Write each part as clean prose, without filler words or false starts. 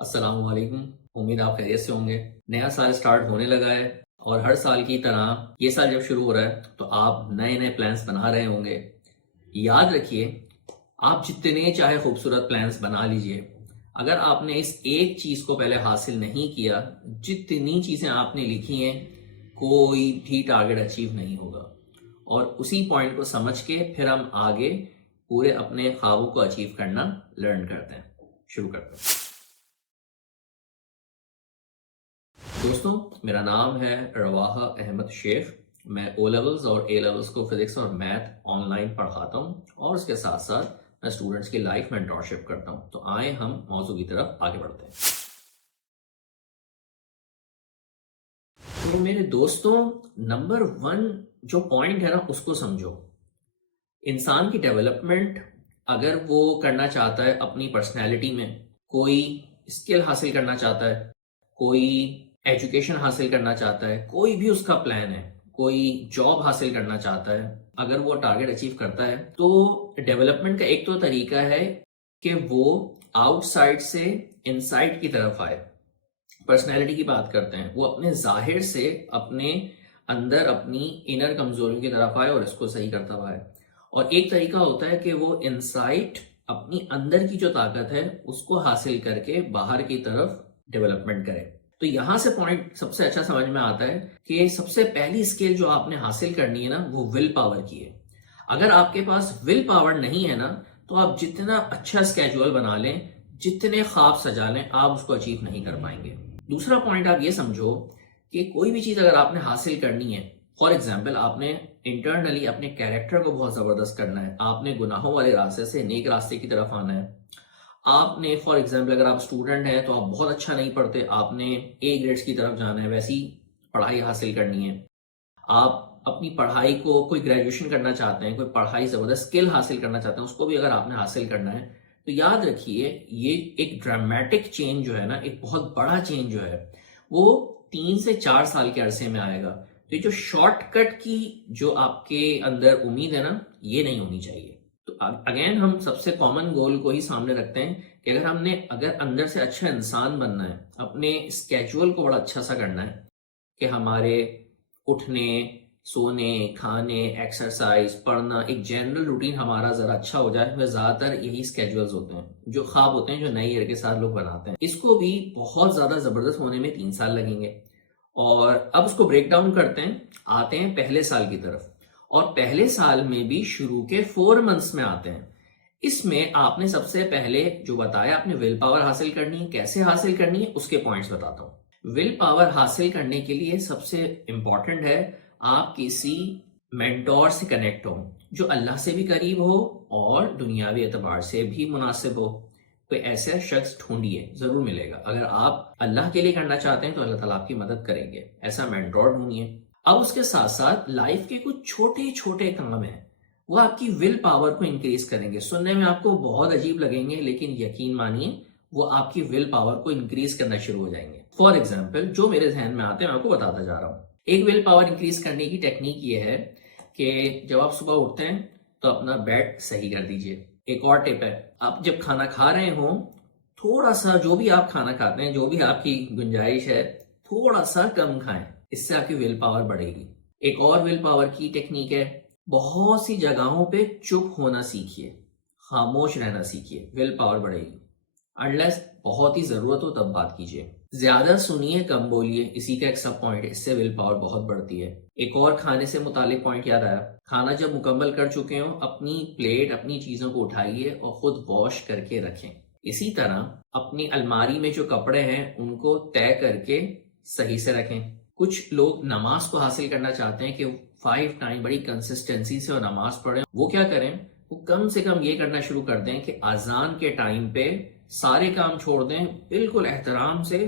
السلام علیکم. امید آپ خیریت سے ہوں گے. نیا سال سٹارٹ ہونے لگا ہے اور ہر سال کی طرح یہ سال جب شروع ہو رہا ہے تو آپ نئے نئے پلانس بنا رہے ہوں گے. یاد رکھیے، آپ جتنے چاہے خوبصورت پلانس بنا لیجئے، اگر آپ نے اس ایک چیز کو پہلے حاصل نہیں کیا، جتنی چیزیں آپ نے لکھی ہیں کوئی بھی ٹارگٹ اچیو نہیں ہوگا. اور اسی پوائنٹ کو سمجھ کے پھر ہم آگے پورے اپنے خوابوں کو اچیو کرنا لرن کرتے ہیں. شروع کرتے ہیں. دوستوں، میرا نام ہے رواحہ احمد شیخ. میں او لیولز اور اے لیولز کو فزکس اور میتھ آن لائن پڑھاتا ہوں اور اس کے ساتھ ساتھ میں اسٹوڈنٹس کی لائف مینٹورشپ کرتا ہوں. تو آئیں ہم موضوع کی طرف آگے بڑھتے ہیں. تو میرے دوستوں، نمبر 1 جو پوائنٹ ہے نا، اس کو سمجھو. انسان کی ڈیولپمنٹ اگر وہ کرنا چاہتا ہے اپنی پرسنالٹی میں، کوئی اسکل حاصل کرنا چاہتا ہے، کوئی ایجوکیشن حاصل کرنا چاہتا ہے، کوئی بھی اس کا پلان ہے، کوئی جاب حاصل کرنا چاہتا ہے، اگر وہ ٹارگٹ اچیو کرتا ہے تو ڈیولپمنٹ کا ایک تو طریقہ ہے کہ وہ آؤٹ سائڈ سے ان سائڈ کی طرف آئے. پرسنالٹی کی بات کرتے ہیں، وہ اپنے ظاہر سے اپنے اندر اپنی انر کمزوریوں کی طرف آئے اور اس کو صحیح کرتا ہوا ہے. اور ایک طریقہ ہوتا ہے کہ وہ انسائٹ اپنی اندر کی جو طاقت ہے اس کو حاصل کر کے باہر کی طرف ڈیولپمنٹ کرے. تو یہاں سے پوائنٹ سب سے اچھا سمجھ میں آتا ہے کہ سب سے پہلی اسکل جو آپ نے حاصل کرنی ہے نا، وہ ول پاور کی ہے. اگر آپ کے پاس ول پاور نہیں ہے نا، تو آپ جتنا اچھا اسکیجول بنا لیں، جتنے خواب سجا لیں، آپ اس کو اچیو نہیں کر پائیں گے. دوسرا پوائنٹ آپ یہ سمجھو کہ کوئی بھی چیز اگر آپ نے حاصل کرنی ہے، فار ایگزامپل آپ نے انٹرنلی اپنے کیریکٹر کو بہت زبردست کرنا ہے، آپ نے گناہوں والے راستے سے نیک راستے کی طرف آنا ہے. آپ نے فار ایگزامپل اگر آپ اسٹوڈنٹ ہیں تو آپ بہت اچھا نہیں پڑھتے، آپ نے اے گریڈس کی طرف جانا ہے، ویسی پڑھائی حاصل کرنی ہے. آپ اپنی پڑھائی کو کوئی گریجویشن کرنا چاہتے ہیں، کوئی پڑھائی زبردست اسکل حاصل کرنا چاہتے ہیں، اس کو بھی اگر آپ نے حاصل کرنا ہے تو یاد رکھیے یہ ایک ڈرامیٹک چینج جو ہے نا، ایک بہت بڑا چینج جو ہے وہ 3 سے 4 سال کے عرصے میں آئے گا. تو یہ جو شارٹ کٹ کی جو آپ کے اندر امید ہے نا، یہ نہیں ہونی چاہیے. تو اگین ہم سب سے کامن گول کو ہی سامنے رکھتے ہیں کہ اگر اندر سے اچھا انسان بننا ہے، اپنے اسکیجول کو بڑا اچھا سا کرنا ہے کہ ہمارے اٹھنے، سونے، کھانے، ایکسرسائز، پڑھنا، ایک جنرل روٹین ہمارا ذرا اچھا ہو جائے. وہ زیادہ تر یہی اسکیجولز ہوتے ہیں، جو خواب ہوتے ہیں جو نئی ایئر کے ساتھ لوگ بناتے ہیں. اس کو بھی بہت زیادہ زبردست ہونے میں 3 سال لگیں گے. اور اب اس کو بریک ڈاؤن کرتے ہیں، آتے ہیں پہلے سال کی طرف. اور پہلے سال میں بھی شروع کے 4 منتھس میں آتے ہیں. اس میں آپ نے سب سے پہلے جو بتایا، آپ نے ول پاور حاصل کرنی ہے. کیسے حاصل کرنی ہے اس کے پوائنٹس بتاتا ہوں. ول پاور حاصل کرنے کے لیے سب سے امپورٹنٹ ہے آپ کسی مینٹور سے کنیکٹ ہو جو اللہ سے بھی قریب ہو اور دنیاوی اعتبار سے بھی مناسب ہو. کوئی ایسا شخص ڈھونڈیے، ضرور ملے گا. اگر آپ اللہ کے لیے کرنا چاہتے ہیں تو اللہ تعالیٰ آپ کی مدد کریں گے. ایسا مینٹور ڈھونڈیے. اب اس کے ساتھ ساتھ لائف کے کچھ چھوٹے چھوٹے کام ہیں، وہ آپ کی ول پاور کو انکریز کریں گے. سننے میں آپ کو بہت عجیب لگیں گے لیکن یقین مانیے وہ آپ کی ول پاور کو انکریز کرنا شروع ہو جائیں گے. فار ایگزامپل جو میرے ذہن میں آتے ہیں میں آپ کو بتاتا جا رہا ہوں. ایک ول پاور انکریز کرنے کی ٹیکنیک یہ ہے کہ جب آپ صبح اٹھتے ہیں تو اپنا بیڈ صحیح کر دیجئے. ایک اور ٹپ ہے، آپ جب کھانا کھا رہے ہوں تھوڑا سا، جو بھی آپ کھانا کھاتے ہیں، جو بھی آپ کی گنجائش ہے، تھوڑا سا کم کھائیں. اس سے آپ کی ول پاور بڑھے گی. ایک اور ول پاور کی ٹیکنیک ہے، بہت سی جگہوں پہ چپ ہونا سیکھیے، خاموش رہنا سیکھیے. ول پاور بڑھے گی. انلیس بہت ہی ضرورت ہو تب بات کیجیے. زیادہ سنیے کم بولیے، اسی کا ایک سب پوائنٹ ہے. اس سے ول پاور بہت بڑھتی ہے. ایک اور کھانے سے متعلق پوائنٹ یاد آیا. کھانا جب مکمل کر چکے ہوں، اپنی پلیٹ، اپنی چیزوں کو اٹھائیے اور خود واش کر کے رکھیں. اسی طرح اپنی الماری میں جو کپڑے ہیں ان کو طے کر کے صحیح سے رکھیں. کچھ لوگ نماز کو حاصل کرنا چاہتے ہیں کہ 5 ٹائم بڑی کنسسٹنسی سے اور نماز پڑھیں. وہ کیا کریں؟ وہ کم سے کم یہ کرنا شروع کر دیں کہ اذان کے ٹائم پہ سارے کام چھوڑ دیں، بالکل احترام سے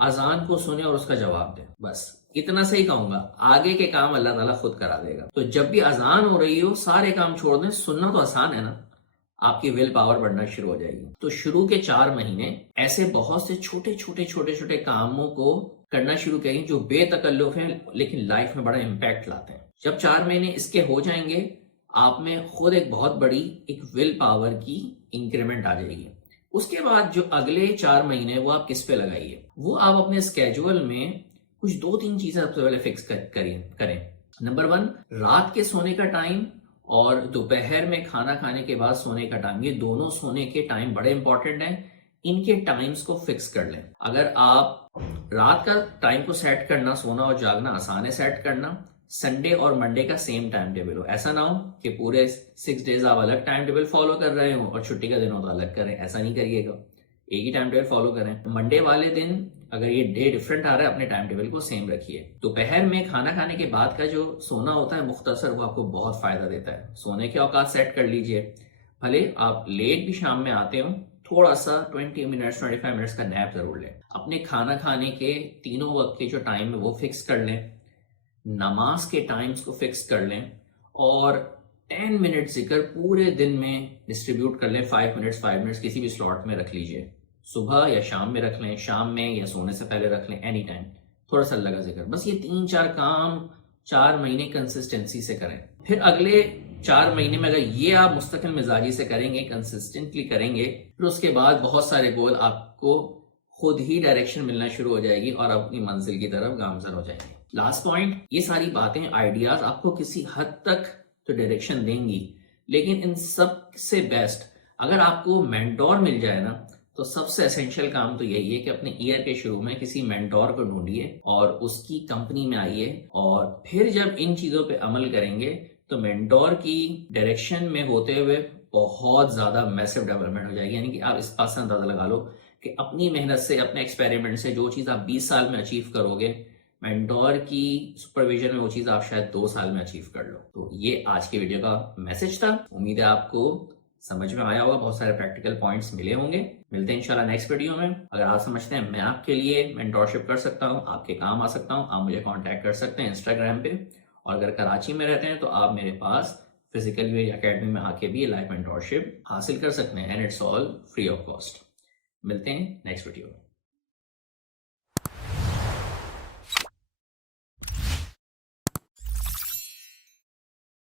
اذان کو سنیں اور اس کا جواب دیں. بس اتنا صحیح کہوں گا، آگے کے کام اللہ تعالیٰ خود کرا دے گا. تو جب بھی اذان ہو رہی ہو سارے کام چھوڑ دیں. سننا تو آسان ہے نا، آپ کی ول پاور بڑھنا شروع ہو جائے گی. تو شروع کے 4 مہینے ایسے بہت سے چھوٹے چھوٹے کاموں کو کرنا شروع کریں جو بے تکلف ہیں لیکن لائف میں بڑا امپیکٹ لاتے ہیں. جب 4 مہینے اس کے ہو جائیں گے، آپ میں خود ایک بہت بڑی ایک ول پاور کی انکریمنٹ آ جائے گی. اس کے بعد جو اگلے 4 مہینے وہ آپ کس پہ لگائیے، وہ آپ اپنے اسکیجول میں کچھ 2-3 چیزیں سب سے پہلے فکس کریں. نمبر 1، رات کے سونے کا ٹائم اور دوپہر میں کھانا کھانے کے بعد سونے کا ٹائم، یہ دونوں سونے کے ٹائم بڑے امپورٹنٹ ہیں. ان کے ٹائمز کو فکس کر لیں. اگر آپ رات کا ٹائم کو سیٹ کرنا، سونا اور جاگنا آسان ہے سیٹ کرنا. سنڈے اور منڈے کا سیم ٹائم ٹیبل ہو، ایسا نہ ہو کہ پورے 6 ڈیز آپ الگ ٹائم ٹیبل فالو کر رہے ہوں اور چھٹی کا دن ہو تو الگ کریں، ایسا نہیں کریے گا. ایک ہی ٹائم ٹیبل فالو کریں. منڈے والے دن اگر یہ ڈے ڈفرنٹ آ رہا ہے اپنے ٹائم ٹیبل کو سیم رکھیے. دوپہر میں کھانا کھانے کے بعد کا جو سونا ہوتا ہے مختصر، وہ آپ کو بہت فائدہ دیتا ہے. سونے کے اوقات سیٹ کر لیجئے. بھلے آپ لیٹ بھی شام میں آتے ہوں، تھوڑا سا 20 منٹس 25 منٹس کا نیپ ضرور لیں. اپنے کھانا کھانے کے تینوں وقت کے جو ٹائم ہے وہ فکس کر لیں. نماز کے ٹائمز کو فکس کر لیں اور 10 منٹ ذکر پورے دن میں ڈسٹریبیوٹ کر لیں. 5 منٹس کسی بھی سلاٹ میں رکھ لیجئے. صبح یا شام میں رکھ لیں، شام میں یا سونے سے پہلے رکھ لیں، اینی ٹائم تھوڑا سا اللہ کا ذکر. بس یہ 3-4 کام 4 مہینے کنسسٹنسی سے کریں. پھر اگلے 4 مہینے میں اگر یہ آپ مستقل مزاجی سے کریں گے، کنسسٹنٹلی کریں گے، پھر اس کے بعد بہت سارے گول آپ کو خود ہی ڈائریکشن ملنا شروع ہو جائے گی اور آپ اپنی منزل کی طرف گامزن ہو جائیں گے. لاسٹ پوائنٹ، یہ ساری باتیں آئیڈیاز آپ کو کسی حد تک تو ڈائریکشن دیں گی، لیکن ان سب سے بیسٹ اگر آپ کو مینٹور مل جائے نا، تو سب سے اسینشیل کام تو یہی ہے کہ اپنے ایئر کے شروع میں کسی مینٹور کو ڈھونڈیے اور اس کی کمپنی میں آئیے. اور پھر جب ان چیزوں پہ عمل کریں گے تو مینٹور کی ڈائریکشن میں ہوتے ہوئے بہت زیادہ میسو ڈیولپمنٹ ہو جائے گی. یعنی کہ آپ اس بات سے اندازہ لگا لو کہ اپنی محنت سے، اپنے ایکسپیریمنٹ سے جو چیز آپ 20 سال میں اچیو کرو گے، مینٹور کی سپرویژن میں وہ چیز آپ شاید 2 سال میں اچیو کر لو. تو یہ آج کی ویڈیو کا میسج تھا. امید ہے آپ کو سمجھ میں آیا ہوگا، بہت سارے پریکٹیکل پوائنٹس ملے ہوں گے. ملتے ہیں انشاءاللہ نیکسٹ ویڈیو میں. اگر آپ سمجھتے ہیں میں آپ کے لیے مینٹورشپ کر سکتا ہوں، آپ کے کام آ سکتا ہوں، آپ مجھے کانٹیکٹ کر سکتے ہیں انسٹاگرام پہ. اور اگر کراچی میں رہتے ہیں تو آپ میرے پاس فزیکل اکیڈمی میں آ کے بھی لائف مینٹورشپ حاصل کر سکتے ہیں، and it's all free of cost. ملتے ہیں نیکسٹ ویڈیو میں.